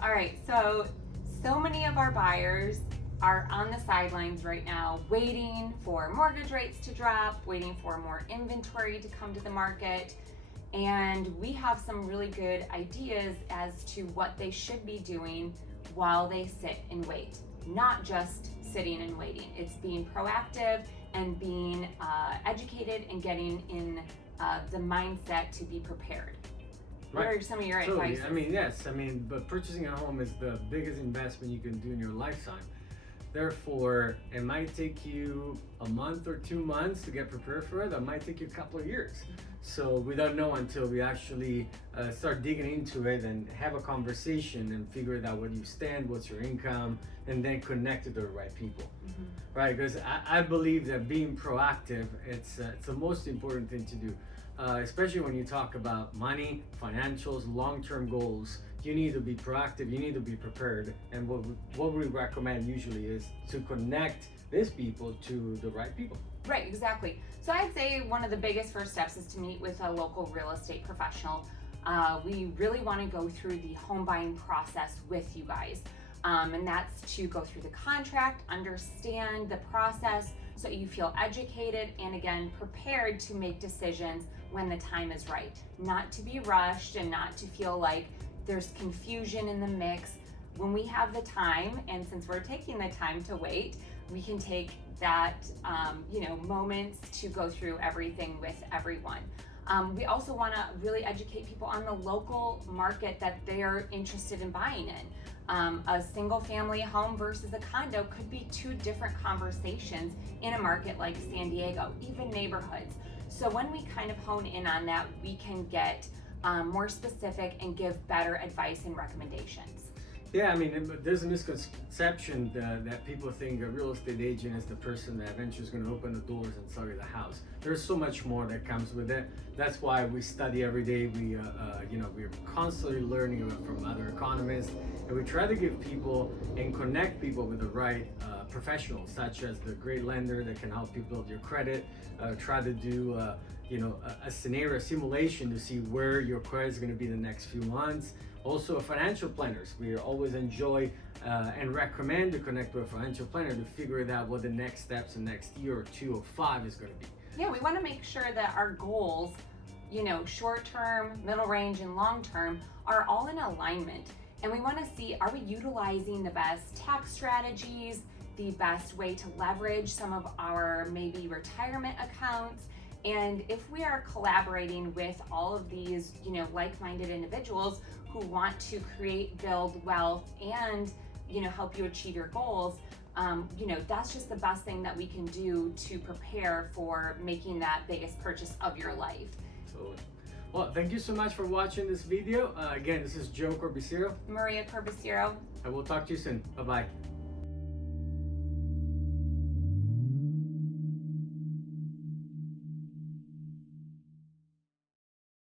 All right, so many of our buyers are on the sidelines right now, waiting for mortgage rates to drop, waiting for more inventory to come to the market. And we have some really good ideas as to what they should be doing while they sit and wait, not just sitting and waiting. It's being proactive and being educated and getting in the mindset to be prepared. What are some of your advice? But purchasing a home is the biggest investment you can do in your lifetime. Therefore, it might take you a month or 2 months to get prepared for it. It might take you a couple of years. So we don't know until we actually start digging into it and have a conversation and figure it out where you stand, what's your income, and then connect to the right people. Right? Because I believe that being proactive, it's the most important thing to do. Especially when you talk about money, financials, long-term goals. You need to be proactive, you need to be prepared. And what we recommend usually is to connect these people to the right people. Right, exactly. So I'd say one of the biggest first steps is to meet with a local real estate professional. We really want to go through the home buying process with you guys. And that's to go through the contract, understand the process so you feel educated and again, prepared to make decisions when the time is right. Not to be rushed and not to feel like there's confusion in the mix. When we have the time, and since we're taking the time to wait, we can take that moments to go through everything with everyone. We also want to really educate people on the local market that they're interested in buying in. A single family home versus a condo could be two different conversations in a market like San Diego, even neighborhoods. So when we kind of hone in on that, we can get more specific and give better advice and recommendations. Yeah, there's a misconception that people think a real estate agent is the person that eventually is going to open the doors and sell you the house. There's so much more that comes with it. That's why we study every day. We're constantly learning from other economists, and we try to give people and connect people with the right professionals, such as the great lender that can help you build your credit. Try to do a scenario simulation to see where your credit is going to be the next few months. Also, financial planners. We always enjoy and recommend to connect with a financial planner to figure out what the next steps in the next year or 2 or 5 is going to be. Yeah, we want to make sure that our goals, short term, middle range, and long term are all in alignment. And we want to see, are we utilizing the best tax strategies, the best way to leverage some of our maybe retirement accounts? And if we are collaborating with all of these, like-minded individuals who want to create, build wealth, and, help you achieve your goals, that's just the best thing that we can do to prepare for making that biggest purchase of your life. So, well, thank you so much for watching this video. Again, this is Joe Corbisiero. Maria Corbisiero. And we'll talk to you soon. Bye-bye.